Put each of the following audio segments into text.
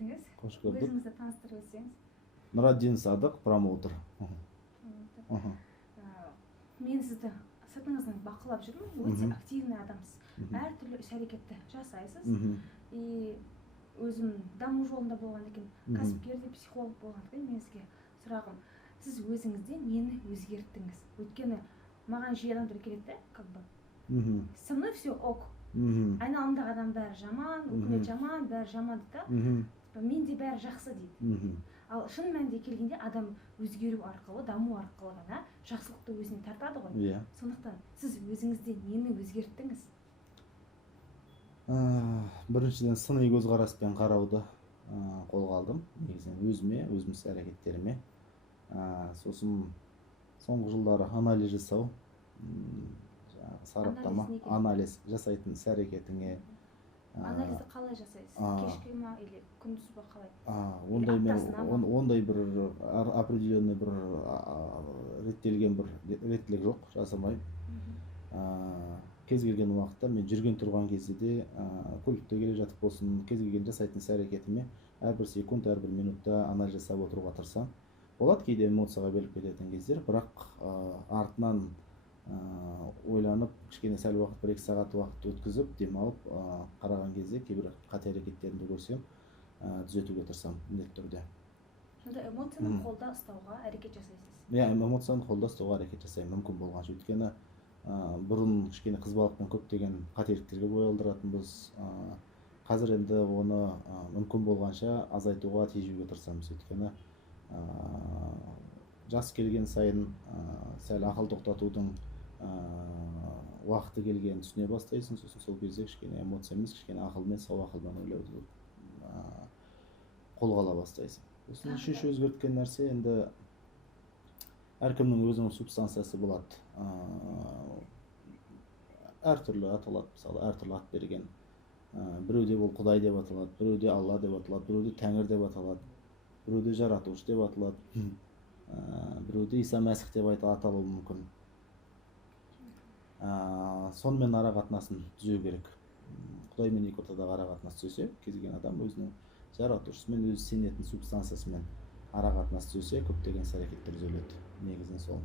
келдіңіз. Қош көрдік. Өзіңізді таныстырып өтсеңіз. Нұраддин Садық, промоутер. Мен сізді сыртыңыздан бақылап жүрмін. Өте активный адамсыз. Әртүрлі іс-әрекетті жасайсыз. И өзім даму жолында болған екен, кәсіпкер де психолог болған екен. Мен сізге сұрағым, сіз өзіңізде нені өзгерттіңіз? Өйткені маған жиі адамдар келеді, как бы со мной все ок. Айналамдағы адам бәрі жаман, үкімет жаман, бәрі жаман дейді. Менде бәрі жақсы дейді. Ал шын мәнінде келгенде адам өзгеру арқылы, даму арқылы ғана жақсылықты өзіне тартады ғой. Сондықтан сіз өзіңізде нені өзгерттіңіз? Біріншіден сыни көзқараспен қарауды қолға алдым. Негізінен өзіме, өзім іс-әрекеттеріме. Сосын соңғы жылдары анализ жасау, сараптама, анализ жасайтын іс-әрекетіңе. Анализді қалай жасайсыз? Кешке ма или күндіз ба қалай? Ондай бір определенный бір реттелген бір реттілік жоқ, жасамаймын. Кез келген уақытта мен жүрген тұрған кезде де, көлікте келе жатып болсын, кез келген жасайтын іс-әрекетіме әрбір секунд, әрбір минутта анализ жасап отыруға тырысамын. Болады кейде эмоцияға беріліп кететін кездер, бірақ артынан ойланып, кішкене сәл уақыт, 1-2 сағат уақыт өткізіп, демалып қараған кезде кейбір қате әрекеттерімді көрсем, түзетуге тырысамын міндетті түрде. Сонда эмоцияны қолда ұстауға әрекет жасайсыз? Эмоцияны қолда ұстауға әрекет жасаймын, мүмкін болғанша. Өйткені бұрын кішкене қызбалықпен көптеген қателіктерге бой алдыратынбыз. Қазір енді оны мүмкін болғанша азайтуға, тежеуге тырысамыз. Өйткені жас келген сайын сәл ақыл тоқтатудың уақыты келгенін түсіне бастайсың. Сосын сол кезде кішкене эмоция емес, кішкене ақылмен, сау ақылмен ойлауды қолға ала бастайсың. Сосын үшінші өзгерткен нәрсе, енді әркімнің өзінің субстанциясы болады. Әртүрлі аталады, мысалы, әртүрлі ат берген. Біреуде ол Құдай деп аталады, біреуде Алла деп аталады, біреуде Тәңір деп аталады, біреуде Жаратушы деп аталады, біреуде Иса Мәсіх деп аталуы мүмкін. Сонымен ара қатынасын түзеу керек. Құдаймен екі ортадағы ара қатынас түзесе, кез келген адам өзінің жаратушысымен, өзі сенетін субстанциясымен ара қатынас түзесе, көптеген іс-әрекеттер түзеледі. Негізінен сол.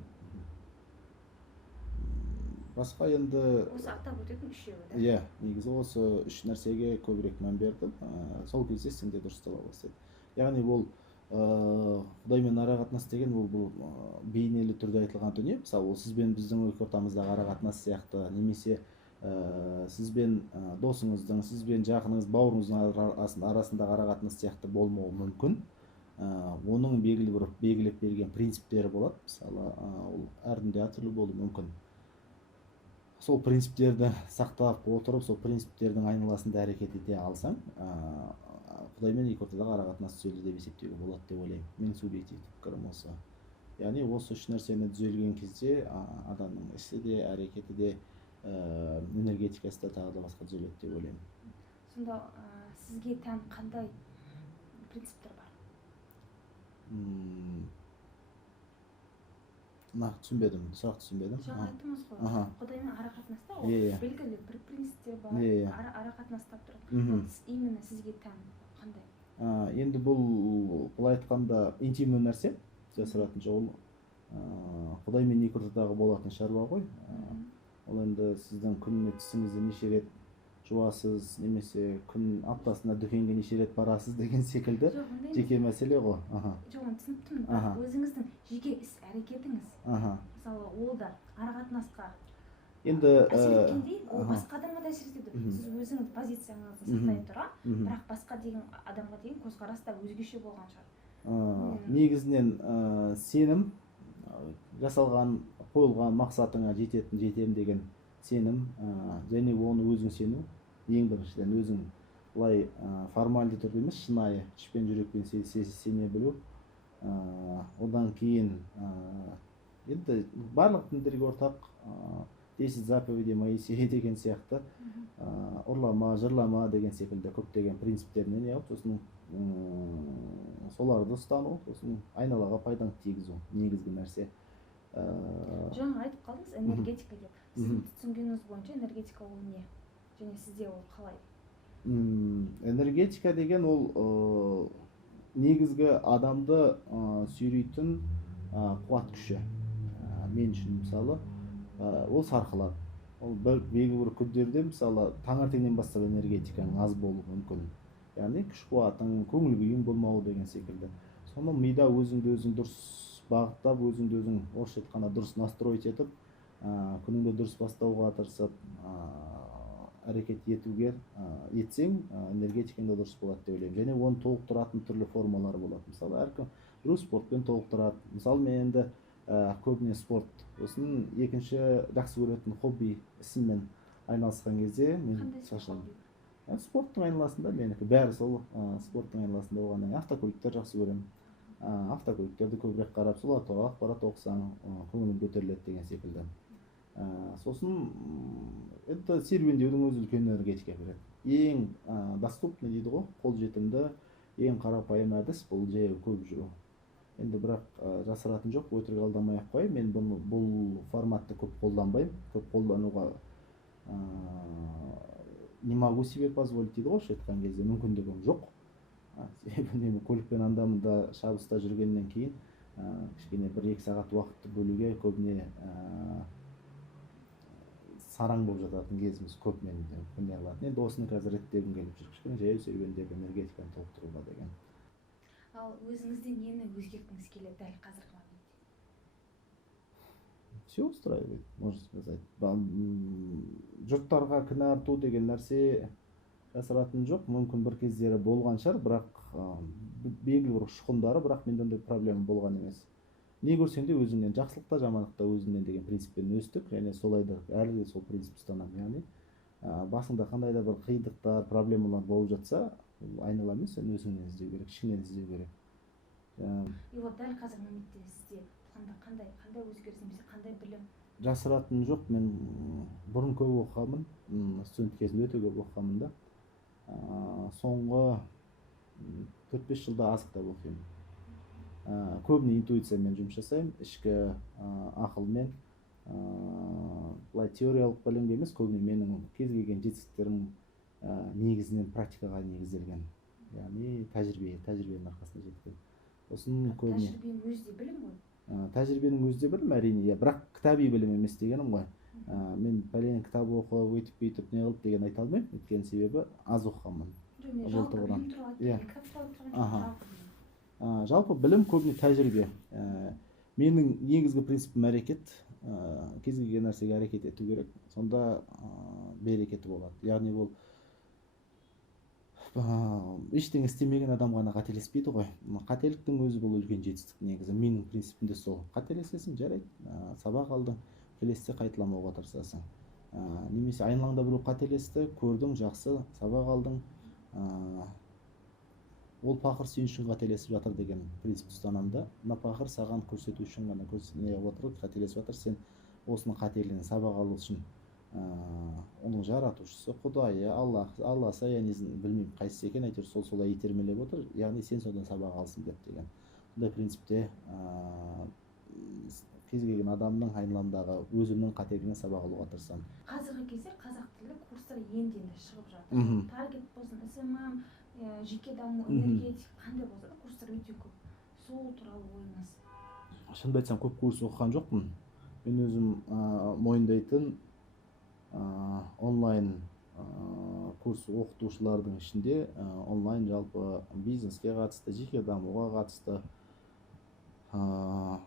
Басқа енді... Осы атап өтетін үшеуі, да? Иә, негізі осы үш нәрсеге көбірек мән бердім. Сол кезде сенде дұрыстала бастайды. Яғни бұл Құдаймен ара қатынас деген бұл бейнелі түрде айтылған дүние. Мысалы, ол сізбен біздің екі ортамыздағы ара қатынас сияқты, немесе сізбен досыңыздың, сізбен жақыныңыз, бауырыңыздың арасындағы ара қатынас сияқты болмауы мүмкін. Оның белгілеп берген принциптері болады. Мысалы, ол әр дінде әртүрлі болуы мүмкін. Сол принциптерді сақтап отырып, сол принциптердің айналасында әрекет ете алсаң, Құдаймен екі ортадағы ара қатынас түзелді деп есептеуге болады деп ойлаймын. Менің субъективті пікірім осы. Яғни осы үш нәрсені түзелген кезде адамның ісі де, әрекеті де, энергетикасы да тағы да басқа түзеледі деп ойлаймын. Сонда сізге тән қандай принциптер бар? Түсінбедім, сұрақ түсінбедім. Жаңа айттыңыз ғой, Құдаймен ара қатынаста ол белгілі бір принциптер бар, ара қатынастап тұрады. Именно сізге тән қандай? Енді бұл былай айтқанда интимный нәрсе, жасыратынша ол Құдаймен екі ортадағы болатын шаруа ғой. Ол енді сіздің күніне тісіңізді неше рет жуасыз, немесе күн аптасына дүкенге неше рет барасыз деген секілді жеке мәселе ғой. Жоқ, түсініп өзіңіздің жеке іс-әрекетіңіз. Мысалы, ол да ара қатынасқа әсер еткендей, ол басқа адамға да әсер етеді. Сіз өзіңіз позицияңызды сақтай тұра, бірақ басқа деген адамға деген көзқарас та өзгеше болған шығар. Негізінен сенім, жасалған, қойылған мақсатыңа жетем деген сенім, және оны өзің сену, ең біріншіден өзің былай формальды түрде емес, шынайы, ішпен жүрекпен сене білу. Одан кейін енді барлық діндерге ортақ 10 заповедей Моисея деген сияқты, ұрлама, жырлама деген секілді көптеген принциптеріне не алып, сосын соларды ұстану, сосын айналаға пайдаң тигізу негізгі нәрсе. Жаңа айтып қалдыңыз энергетика деп. Сіздің түсінгеніңіз бойынша энергетика ол не? Және сізде ол қалай? Энергетика деген ол негізгі адамды сүйрейтін қуат күші. Мен үшін мысалы ол сарқылады. Ол белгілі бір күндерде мысалы таңертеңнен бастап энергетиканың аз болуы мүмкін. Яғни күш қуатың, көңіл күйің болмауы деген секілді. Соны мида өзіңді өзің дұрыс бағыттап, өзіңді өзің орысша айтқанда дұрыс настроить етіп, күніңді дұрыс бастауға тырысып, әрекет етсең, энергетикаң да дұрыс болады деп ойлаймын. Және оны толықтыратын түрлі формалары болады. Мысалы, әркім біреу спортпен толықтырады. Мысалы, мен енді көбіне спорт. Сосын екінші жақсы көретін хобби ісіммен айналысқан кезде мен шашыламын. Спорттың айналасында менікі бәрі сол спорттың айналасында болғаннан кейін автокөліктер жақсы көремін. Автокөліктерді көбірек қарап, сол туралы ақпарат оқысаң, көңілің көтеріледі деген секілді. Сосын это серуендеудің өзі үлкен энергетика береді. Ең доступный дейді ғой, қолжетімді, ең қарапайым әдіс бұл жаяу көп жүру. Енді бірақ жасыратын жоқ, өтірік алдамай ақ қой, мен бұл форматты көп қолданбаймын. Көп қолдануға не могу себе позволить дейді ғой, айтқан кезде мүмкіндігім жоқ. Себебі көлікпен анда-мында шабыста жүргеннен кейін кішкене 1-2 сағат уақытты бөлуге көбіне сараң болып жататын кезіміз көп мен күнде алатын. Енді осыны қазір реттегім келіп жүр, кішкене жаяу серуендеп энергетиканы толықтыруға деген. Ал өзіңізде нені өзгерткіңіз келеді дәл қазіргі моментте? Все устраивает, можно сказать. Жұрттарға кінә арту деген нәрсе жасыратын жоқ. Мүмкін бір кездері болған шығар, бірақ белгілі бір ұшқындары, бірақ менде ондай проблема болған емес. Не көрсең де өзіңнен, жақсылықта, жамандықта өзіңнен деген принциппен өстік, және солайда әлі де сол принцип ұстанамын. Яғни басыңда қандай да бір қиындықтар, проблемалар болып жатса, айнала емес, сен өзіңнен іздеу керек, ішіңнен іздеу керек. И вот дәл қазіргі моментте сізде қандай өзгеріс немесе қандай білім? Жасыратын жоқ, мен бұрын көп оқығанмын, студент кезімде өте көп оқығанмын да. Соңғы 4-5 жылда аз кітап оқимын. Көбіне интуициямен жұмыс жасаймын, ішкі ақылмен, былай теориялық білімге емес, көбіне менің кез келген жетістіктерім негізінен практикаға негізделген. Яғни тәжірибенің арқасында жеткен. Сосын көбіне тәжірибенің өзі де білім ғой. Тәжірибенің өзі де білім, әрине, бірақ кітаби білім емес дегенім ғой. Мен пәлен кітап оқып, өйтіп бүйтіп не қылып деген айта алмаймын, өйткені себебі аз оқығанмын. Жалпы білім көбіне тәжірибе. Менің негізгі принципім әрекет. Кез келген нәрсеге әрекет ету керек, сонда берекеті болады. Яғни ол ештеңе істемеген адам ғана қателеспейді ғой. Қателіктің өзі бұл үлкен жетістік негізі. Менің принципім де сол. Қателесесің, жарайды, сабақ алдың, келесіде қайталамауға тырысасың. Немесе айналаңда біреу қателесті, көрдің, жақсы, сабақ алдың. Ол пақыр сен үшін қателесіп жатыр деген принцип ұстанамын да. Мына пақыр саған көрсету үшін ғана қателесіп жатыр, сен осының қателігін сабақ алу үшін оның жаратушысы, Құдайы, Алла, саянизм, білмеймін қайсысы екен, әйтеуір солай итермелеп отыр, яғни сен содан сабақ алсын деп деген. Бұндай принципте кез келген адамның айналамдағы өзімнің қателігінен сабақ алуға тырысамын. Қазіргі кезде қазақ тілі курстар енді шығып жатыр. Таргет болсын, СММ, жеке даму, энергетика, қандай болса да курстар өте көп. Сол туралы ойыңыз? Шынымды айтсам, көп курс оқыған жоқпын. Мен өзім мойындайтын онлайн курс оқытушылардың ішінде онлайн жалпы бизнеске қатысты, жеке дамуға қатысты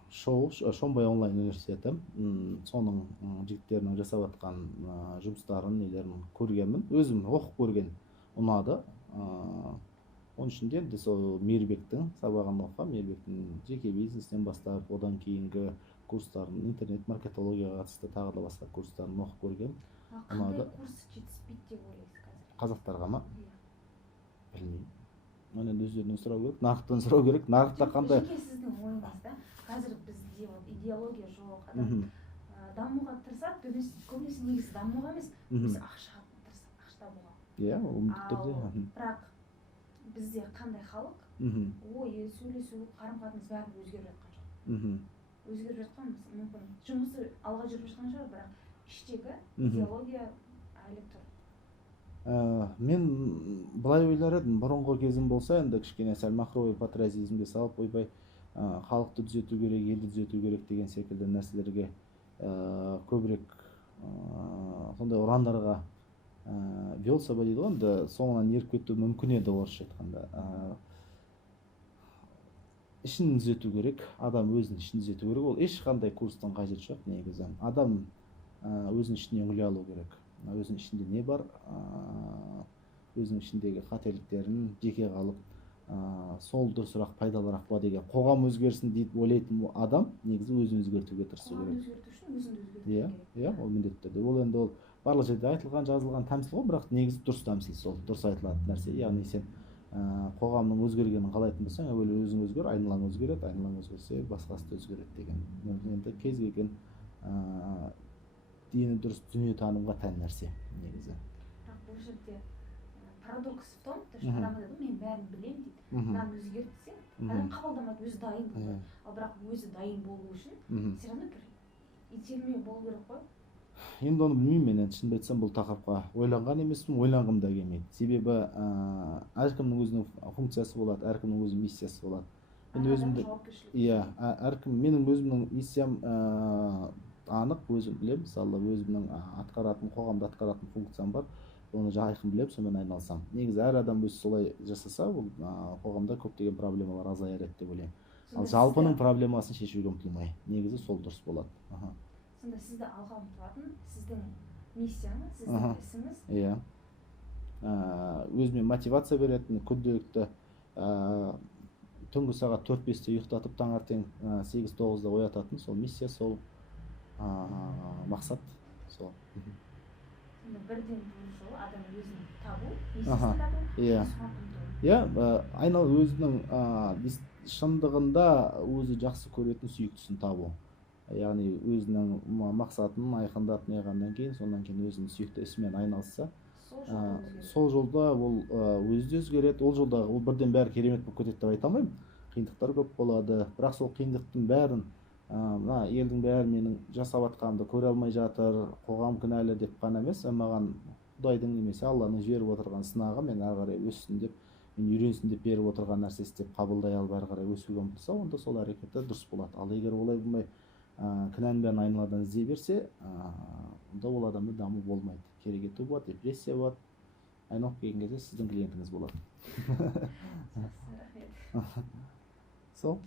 Шомбай онлайн университеті, соның жігіттерінің жасап жатқан жұмыстарын, нелерін көргенмін, өзім оқып көрген, ұнады. Оның ішінде де сол Мейірбектің сабағын оқығам, Мейірбектің жеке бизнестен бастап, одан кейінгі курстарын, интернет-маркетологияға қатысты тағы да басқа курстарын оқып көрген. Қандай курс жетіспейді деп ойлайсыз қазір? Қазақтарға ма? Білмеймін. Оны өздерінен сұрау керек, нарықтан сұрау керек. Нарықта қандай? Жеке сіздің ойыңызда, қазір бізде идеология жоқ, адам дамуға тырысады, көбінесе негізі дамуға емес, біз ақшаға тырысады, ақша табуға. Иә, ол міндетті түрде. Бірақ бізде қандай халық, ойы, сөйлесу, қарым-қатынас бәрі өзгеріп жатқан жоқ. Өзгеріп жатқан, мүмкін жұмысы алға жүріп жатқан шығар, бірақ іштегі идеология әлі тұр. Мен былай ойлар едім, бұрынғы кезім болса енді кішкене сәл махровый патриотизмге салып ойбай халықты түзету керек, елді түзету керек деген секілді нәрселерге көбірек сондай ұрандарға велся ба дейді ғой, енді соңынан еріп кетуі мүмкін еді орысша айтқанда. Ішін түзету керек, адам өзінің ішін түзету керек, ол ешқандай курстың қажеті жоқ негізі. Адам өзінің ішіне үңіле алу керек, өзінің ішінде не бар, өзінің ішіндегі қателіктерін жеке қалып сол дұрысырақ, пайдалырақ па деген қоғам өзгерсін деп ойлайтын адам негізі өзін өзгертуге тырысу керек. Қоғамды өзгерту үшін өзіңді өзгерту Иә, керек. иә, ол міндетті түрде. Ол енді ол барлық жерде айтылған, жазылған тәмсіл ғой, бірақ негізі дұрыс тәмсіл, сол дұрыс айтылатын нәрсе. Яғни сен қоғамның өзгергенін қалайтын болсаң, әуелі өзің өзгер, айналаң өзгереді, айналаң өзгерсе басқасы да өзгереді деген. Енді кез келген дені дұрыс дүниетанымға тән нәрсе негізі. Бірақ бұл жерде парадокс в том, что адам айтады, мен бәрін білемін дейді, мынаны өзгерт десең, адам қабылдамайды, өзі дайын болды. Ал бірақ өзі дайын болу үшін все равно бір итерме болу керек қой. Енді оны білмеймін, мен енді шынымды айтсам бұл тақырыпқа ойланған емеспін, ойланғым да келмейді. Себебі әркімнің өзінің функциясы болады, әркімнің өзінің миссиясы болады. Мен өзімді, иә, әркім, менің өзімнің миссиям анық, өзім білемін. Мысалы өзімнің атқаратын, қоғамда атқаратын функциям бар, оны айқын білемін, сонымен айналысамын. Негізі әр адам өзі солай жасаса, ол қоғамда көптеген проблемалар азаяр еді деп ойлаймын. Ал жалпының проблемасын шешуге ұмтылмай, негізі сол дұрыс болады. Сонда сізді алға ұмтылатын сіздің миссияңыз, сіздің ісіңіз? Иә. Өзіме мотивация беретін, күнделікті түнгі сағат 4-5-те ұйықтатып, таңертең 8-9-да оятатын, сол миссия, сол мақсат, сол. Сонда бірден бұл жол адам өзін табу, миссиясын табу, иә. Иә, өзінің шындығында өзі жақсы көретін сүйіктісін табу. Яғни өзінің мақсатын айқындап неғаннан кейін, сонан кейін өзінің сүйікті ісімен айналысса, сол жолда ол өзі де өзгереді. Ол жолда ол бірден бәрі керемет болып кетеді деп айта алмаймын. Қиындықтар көп болады, бірақ сол қиындықтың бәрін мына елдің бәрі менің жасап жатқанымды көре алмай жатыр, қоғам кінәлі деп қана емес, маған Құдайдың немесе Алланың жіберіп отырған сынағы мен әрі қарай өссін деп, мен үйренсін деп беріп отырған нәрсесі деп қабылдай алып әрі қарай өсуге ұмтылса, онда сол әрекеті дұрыс болады. Ал егер олай болмай кінәнің бәрін айналадан іздей берсе, онда ол адамда даму болмайды. Керекету болады, депрессия болады. Айналып келген кезде сіздің клиентіңіз болады. Сол.